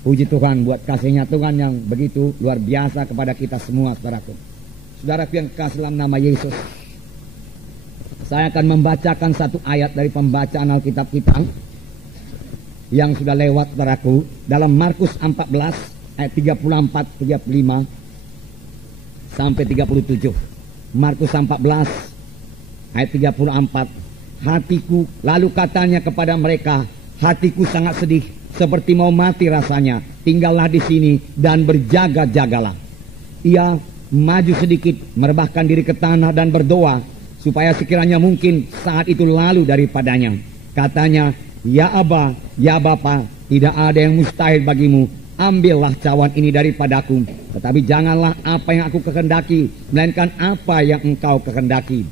Puji Tuhan buat kasihnya Tuhan yang begitu luar biasa kepada kita semua, saudaraku. Saudaraku yang kasih dalam nama Yesus, saya akan membacakan satu ayat dari pembacaan Alkitab kita yang sudah lewat, saudaraku, dalam Markus 14 ayat 34, 35 sampai 37. Markus 14 ayat 34. Hatiku, lalu katanya kepada mereka, hatiku sangat sedih, seperti mau mati rasanya. Tinggallah di sini dan berjaga-jagalah. Ia maju sedikit, merebahkan diri ke tanah dan berdoa, supaya sekiranya mungkin saat itu lalu daripadanya. Katanya, ya Aba, ya Bapa, tidak ada yang mustahil bagimu. Ambillah cawan ini daripadaku, tetapi janganlah apa yang aku kehendaki, melainkan apa yang engkau kehendaki.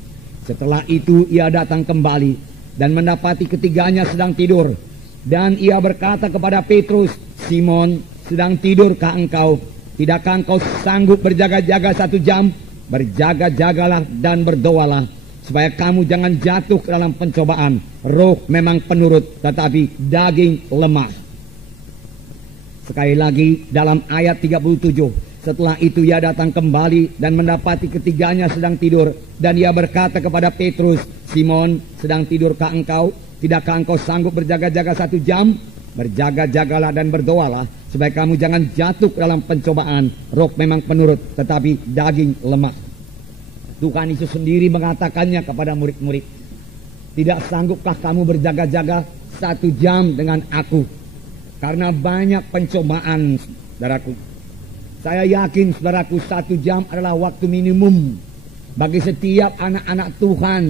Setelah itu ia datang kembali dan mendapati ketiganya sedang tidur. Dan ia berkata kepada Petrus, Simon, sedang tidurkah engkau? Tidakkah engkau sanggup berjaga-jaga 1 jam? Berjaga-jagalah dan berdoalah, supaya kamu jangan jatuh ke dalam pencobaan. Roh memang penurut, tetapi daging lemah. Sekali lagi dalam ayat 37. Setelah itu ia datang kembali dan mendapati ketiganya sedang tidur. Dan ia berkata kepada Petrus, Simon, sedang tidurkah engkau? Tidakkah engkau sanggup berjaga-jaga 1 jam? Berjaga-jagalah dan berdoalah, supaya kamu jangan jatuh ke dalam pencobaan. Roh memang penurut, tetapi daging lemah. Tuhan Yesus sendiri mengatakannya kepada murid-murid, tidak sanggupkah kamu berjaga-jaga 1 jam dengan aku? Karena banyak pencobaan, saudaraku. Saya yakin, saudaraku, 1 jam adalah waktu minimum bagi setiap anak-anak Tuhan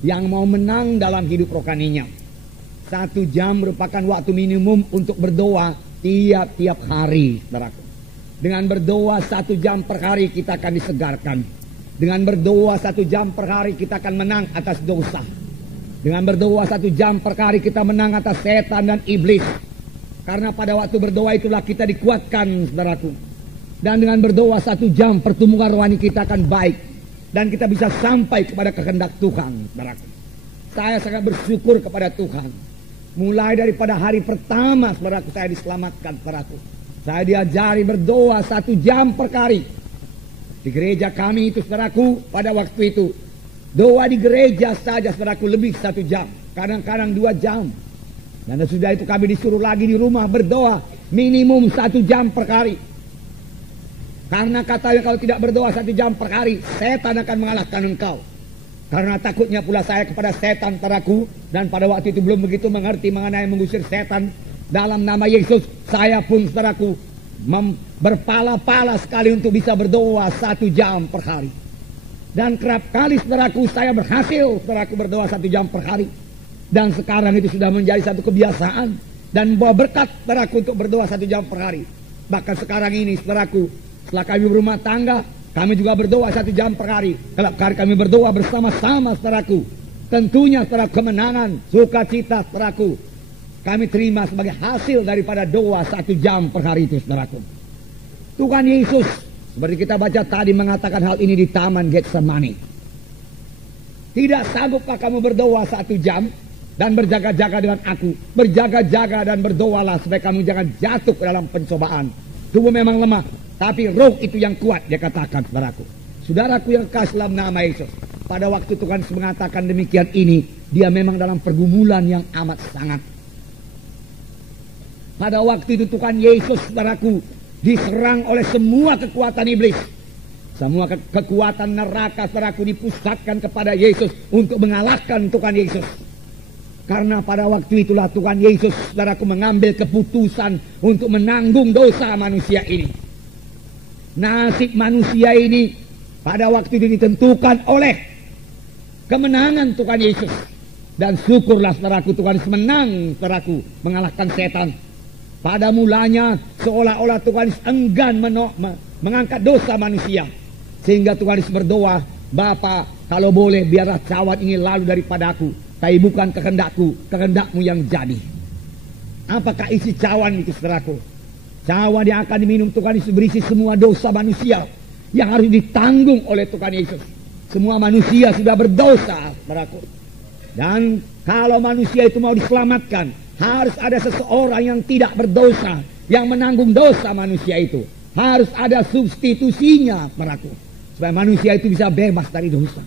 yang mau menang dalam hidup rohaninya. 1 jam merupakan waktu minimum untuk berdoa tiap-tiap hari, saudaraku. Dengan berdoa 1 jam per hari kita akan disegarkan. Dengan berdoa 1 jam per hari kita akan menang atas dosa. Dengan berdoa 1 jam per hari kita menang atas setan dan iblis. Karena pada waktu berdoa itulah kita dikuatkan, saudaraku. Dan dengan berdoa 1 jam pertumbuhan rohani kita akan baik. Dan kita bisa sampai kepada kehendak Tuhan, saudaraku. Saya sangat bersyukur kepada Tuhan. Mulai daripada hari pertama, saudaraku, saya diselamatkan, saudaraku. Saya diajari berdoa 1 jam per hari. Di gereja kami itu, saudaraku, pada waktu itu. Doa di gereja saja, saudaraku, lebih 1 jam. Kadang-kadang 2 jam. Dan sudah itu kami disuruh lagi di rumah berdoa minimum 1 jam per hari. Karena katanya kalau tidak berdoa 1 jam per hari, setan akan mengalahkan engkau. Karena takutnya pula saya kepada setan, saudaraku. Dan pada waktu itu belum begitu mengerti mengenai mengusir setan. Dalam nama Yesus, saya pun, saudaraku, berpala-pala sekali untuk bisa berdoa 1 jam per hari. Dan kerap kali, saudaraku, saya berhasil, saudaraku, berdoa 1 jam per hari. Dan sekarang itu sudah menjadi satu kebiasaan dan membawa berkat, saudaraku, untuk berdoa 1 jam per hari. Bahkan sekarang ini, saudaraku, setelah kami berumah tangga, kami juga berdoa 1 jam per hari. Kalau kami berdoa bersama-sama, saudaraku, tentunya, saudaraku, kemenangan, sukacita, saudaraku, kami terima sebagai hasil daripada doa 1 jam per hari itu, saudaraku. Tuhan Yesus, seperti kita baca tadi, mengatakan hal ini di Taman Getsemani. Tidak sanggupkah kamu berdoa 1 jam? Dan berjaga-jaga dengan aku. Berjaga-jaga dan berdoalah, supaya kamu jangan jatuh ke dalam pencobaan. Tubuh memang lemah, tapi roh itu yang kuat, dia katakan, saudaraku. Saudaraku yang kasih dalam nama Yesus, pada waktu Tuhan mengatakan demikian ini, dia memang dalam pergumulan yang amat sangat. Pada waktu itu Tuhan Yesus, saudaraku, diserang oleh semua kekuatan iblis. Semua kekuatan neraka, saudaraku, dipusatkan kepada Yesus untuk mengalahkan Tuhan Yesus. Karena pada waktu itulah Tuhan Yesus, saudaraku, mengambil keputusan untuk menanggung dosa manusia ini. Nasib manusia ini pada waktu itu ditentukan oleh kemenangan Tuhan Yesus. Dan syukurlah, saudaraku, Tuhan Yesus menang, saudaraku, mengalahkan setan. Pada mulanya seolah-olah Tuhan Yesus enggan mengangkat dosa manusia. Sehingga Tuhan Yesus berdoa, Bapa, kalau boleh biarlah cawan ini lalu daripadaku. Tapi bukan kehendakku, kehendakmu yang jadi. Apakah isi cawan itu, saudaraku? Cawan yang akan diminum Tuhan Yesus berisi semua dosa manusia yang harus ditanggung oleh Tuhan Yesus. Semua manusia sudah berdosa, saudaraku. Dan kalau manusia itu mau diselamatkan, harus ada seseorang yang tidak berdosa, yang menanggung dosa manusia itu. Harus ada substitusinya, saudaraku, supaya manusia itu bisa bebas dari dosa.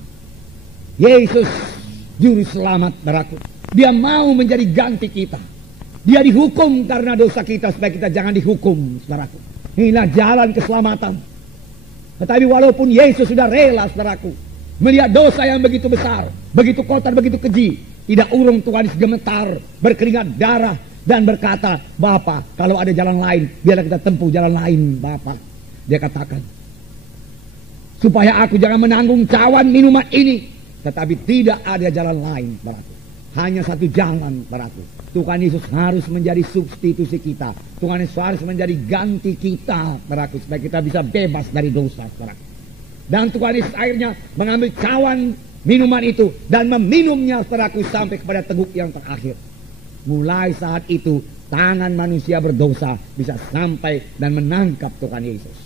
Yesus juru selamat, saudaraku. Dia mau menjadi ganti kita. Dia dihukum karena dosa kita supaya kita jangan dihukum, saudaraku. Inilah jalan keselamatan. Tetapi walaupun Yesus sudah rela, saudaraku, melihat dosa yang begitu besar, begitu kotor, begitu keji, tidak urung Tuhan Yesus gemetar, berkeringat darah, dan berkata, Bapa, kalau ada jalan lain, biarlah kita tempuh jalan lain, Bapa. Dia katakan, supaya aku jangan menanggung cawan minuman ini, tetapi tidak ada jalan lain, saudaraku. Hanya satu jalan, saudaraku. Tuhan Yesus harus menjadi substitusi kita. Tuhan Yesus harus menjadi ganti kita, saudaraku, supaya kita bisa bebas dari dosa, saudaraku. Dan Tuhan Yesus akhirnya mengambil cawan minuman itu dan meminumnya, saudaraku, sampai kepada teguk yang terakhir. Mulai saat itu tangan manusia berdosa bisa sampai dan menangkap Tuhan Yesus.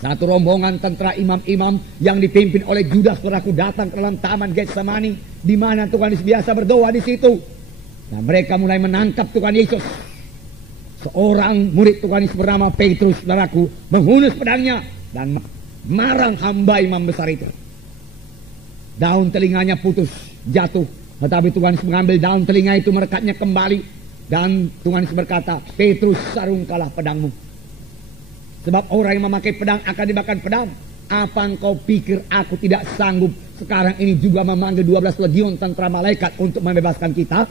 Satu rombongan tentara imam-imam yang dipimpin oleh Judas, saudaraku, datang ke dalam taman Getsemani, di mana Tuhan Yesus biasa berdoa di situ. Dan mereka mulai menangkap Tuhan Yesus. Seorang murid Tuhan Yesus bernama Petrus, saudaraku, menghunus pedangnya dan marang hamba imam besar itu. Daun telinganya putus, jatuh. Tetapi Tuhan Yesus mengambil daun telinga itu, merekatnya kembali. Dan Tuhan Yesus berkata, Petrus, sarungkanlah pedangmu. Sebab orang yang memakai pedang akan dimakan pedang. Apa engkau pikir aku tidak sanggup sekarang ini juga memanggil 12 legiun tentara malaikat untuk membebaskan kita?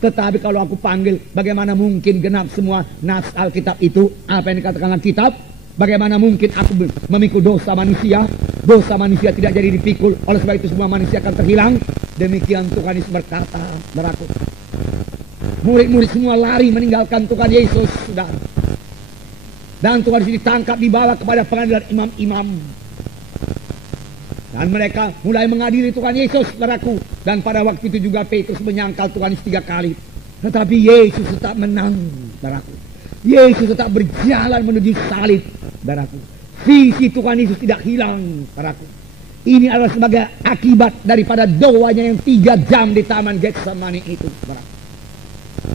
Tetapi kalau aku panggil, bagaimana mungkin genap semua nas Alkitab itu? Apa yang dikatakan Alkitab? Bagaimana mungkin aku memikul dosa manusia? Dosa manusia tidak jadi dipikul, oleh sebab itu semua manusia akan terhilang. Demikian Tuhan Yesus berkata, saudaraku. Murid-murid semua lari meninggalkan Tuhan Yesus, saudara. Dan Tuhan Yesus ditangkap, dibawa kepada pengadilan imam-imam. Dan mereka mulai mengadili Tuhan Yesus, saudaraku. Dan pada waktu itu juga Petrus menyangkal Tuhan Yesus 3 kali. Tetapi Yesus tetap menang, saudaraku. Yesus tetap berjalan menuju salib, saudaraku. Visi Tuhan Yesus tidak hilang, saudaraku. Ini adalah sebagai akibat daripada doanya yang 3 jam di taman Getsemani itu, saudaraku.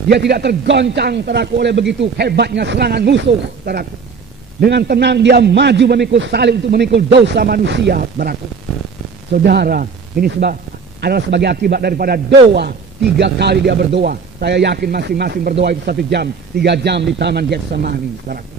Dia tidak tergoncang, saudaraku, oleh begitu hebatnya serangan musuh, saudaraku. Dengan tenang dia maju memikul salib untuk memikul dosa manusia, saudaraku. Saudara, ini adalah sebagai akibat daripada doa. 3 kali dia berdoa. Saya yakin masing-masing berdoa itu 1 jam, 3 jam di taman Getsemani, saudaraku.